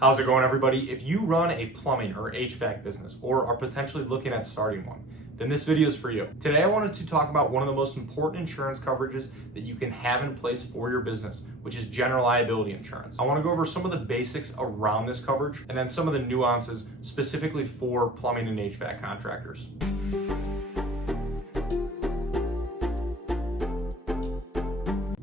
How's it going, everybody? If you run a plumbing or HVAC business or are potentially looking at starting one, then this video is for you. Today I wanted to talk about one of the most important insurance coverages that you can have in place for your business, which is general liability insurance. I want to go over some of the basics around this coverage and then some of the nuances specifically for plumbing and HVAC contractors.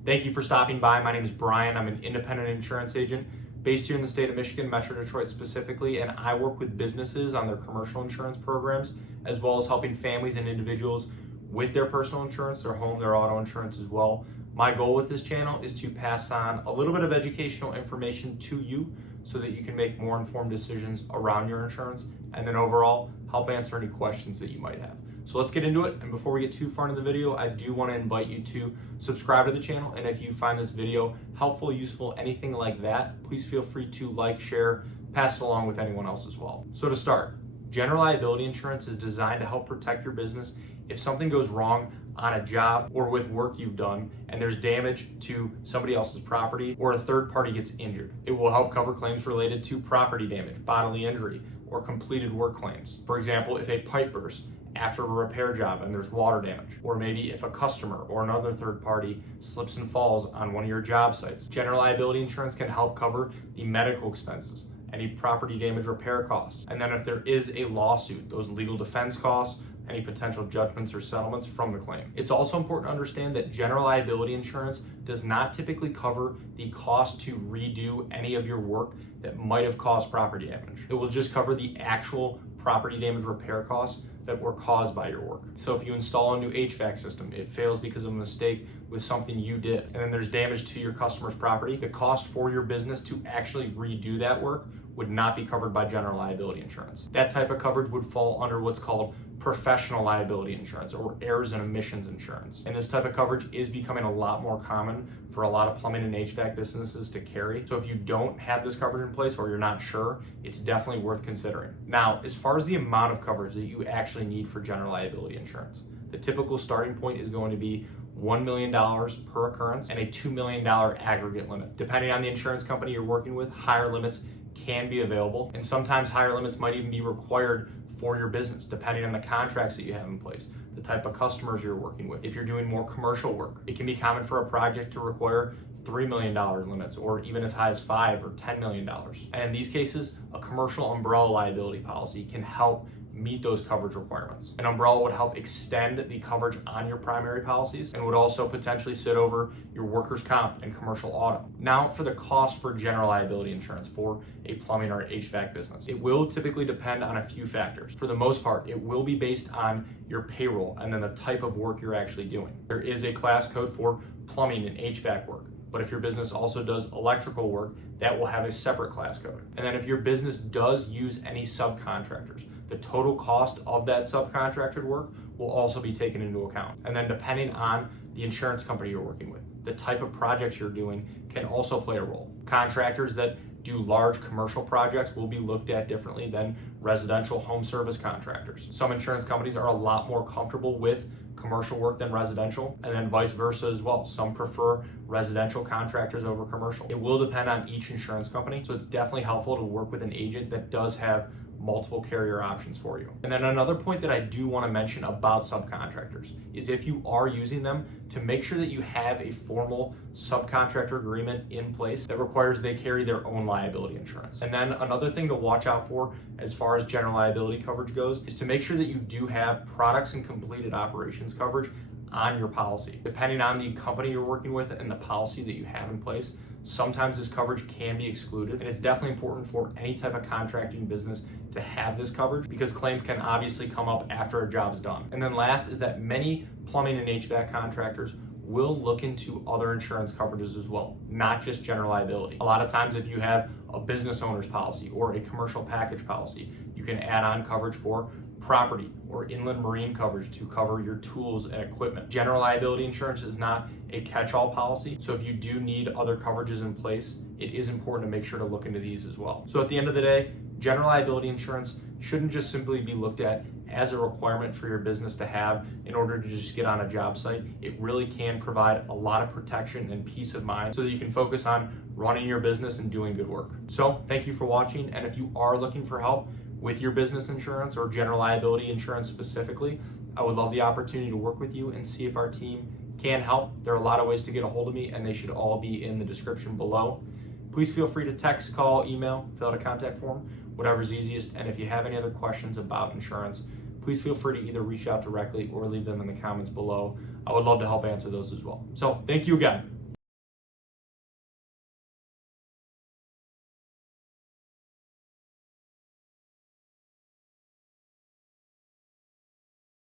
Thank you for stopping by. My name is Brian. I'm an independent insurance agent based here in the state of Michigan, Metro Detroit specifically, and I work with businesses on their commercial insurance programs, as well as helping families and individuals with their personal insurance, their home, their auto insurance as well. My goal with this channel is to pass on a little bit of educational information to you so that you can make more informed decisions around your insurance, and then overall help answer any questions that you might have. So let's get into it. And before we get too far into the video, I do want to invite you to subscribe to the channel. And if you find this video helpful, useful, anything like that, please feel free to like, share, pass it along with anyone else as well. So to start, general liability insurance is designed to help protect your business if something goes wrong on a job or with work you've done and there's damage to somebody else's property or a third party gets injured. It will help cover claims related to property damage, bodily injury, or completed work claims. For example, if a pipe bursts after a repair job and there's water damage, or maybe if a customer or another third party slips and falls on one of your job sites. General liability insurance can help cover the medical expenses, any property damage repair costs, and then if there is a lawsuit, those legal defense costs, any potential judgments or settlements from the claim. It's also important to understand that general liability insurance does not typically cover the cost to redo any of your work that might have caused property damage. It will just cover the actual property damage repair costs that were caused by your work. So if you install a new HVAC system, it fails because of a mistake with something you did, and then there's damage to your customer's property, the cost for your business to actually redo that work would not be covered by general liability insurance. That type of coverage would fall under what's called professional liability insurance or errors and omissions insurance. And this type of coverage is becoming a lot more common for a lot of plumbing and HVAC businesses to carry. So if you don't have this coverage in place or you're not sure, it's definitely worth considering. Now, as far as the amount of coverage that you actually need for general liability insurance, the typical starting point is going to be $1 million per occurrence and a $2 million aggregate limit. Depending on the insurance company you're working with, higher limits can be available, and sometimes higher limits might even be required for your business, depending on the contracts that you have in place, the type of customers you're working with. If you're doing more commercial work, it can be common for a project to require $3 million limits, or even as high as $5 or $10 million. And in these cases, a commercial umbrella liability policy can help meet those coverage requirements. An umbrella would help extend the coverage on your primary policies and would also potentially sit over your workers' comp and commercial auto. Now, for the cost for general liability insurance for a plumbing or HVAC business, it will typically depend on a few factors. For the most part, it will be based on your payroll and then the type of work you're actually doing. There is a class code for plumbing and HVAC work, but if your business also does electrical work, that will have a separate class code. And then if your business does use any subcontractors, the total cost of that subcontracted work will also be taken into account. And then depending on the insurance company you're working with, the type of projects you're doing can also play a role. Contractors that do large commercial projects will be looked at differently than residential home service contractors. Some insurance companies are a lot more comfortable with commercial work than residential, and then vice versa as well. Some prefer residential contractors over commercial. It will depend on each insurance company, so it's definitely helpful to work with an agent that does have multiple carrier options for you. And then another point that I do want to mention about subcontractors is if you are using them, to make sure that you have a formal subcontractor agreement in place that requires they carry their own liability insurance. And then another thing to watch out for as far as general liability coverage goes is to make sure that you do have products and completed operations coverage on your policy. Depending on the company you're working with and the policy that you have in place, sometimes this coverage can be excluded, and it's definitely important for any type of contracting business to have this coverage because claims can obviously come up after a job's done. And then last is that many plumbing and HVAC contractors will look into other insurance coverages as well, not just general liability. A lot of times if you have a business owner's policy or a commercial package policy, you can add on coverage for property or inland marine coverage to cover your tools and equipment. General liability insurance is not a catch-all policy, so if you do need other coverages in place, it is important to make sure to look into these as well. So at the end of the day, general liability insurance shouldn't just simply be looked at as a requirement for your business to have in order to just get on a job site. It really can provide a lot of protection and peace of mind so that you can focus on running your business and doing good work. So thank you for watching. And if you are looking for help with your business insurance or general liability insurance specifically, I would love the opportunity to work with you and see if our team can help. There are a lot of ways to get a hold of me, and they should all be in the description below. Please feel free to text, call, email, fill out a contact form, whatever's easiest. And if you have any other questions about insurance, please feel free to either reach out directly or leave them in the comments below. I would love to help answer those as well. So thank you again.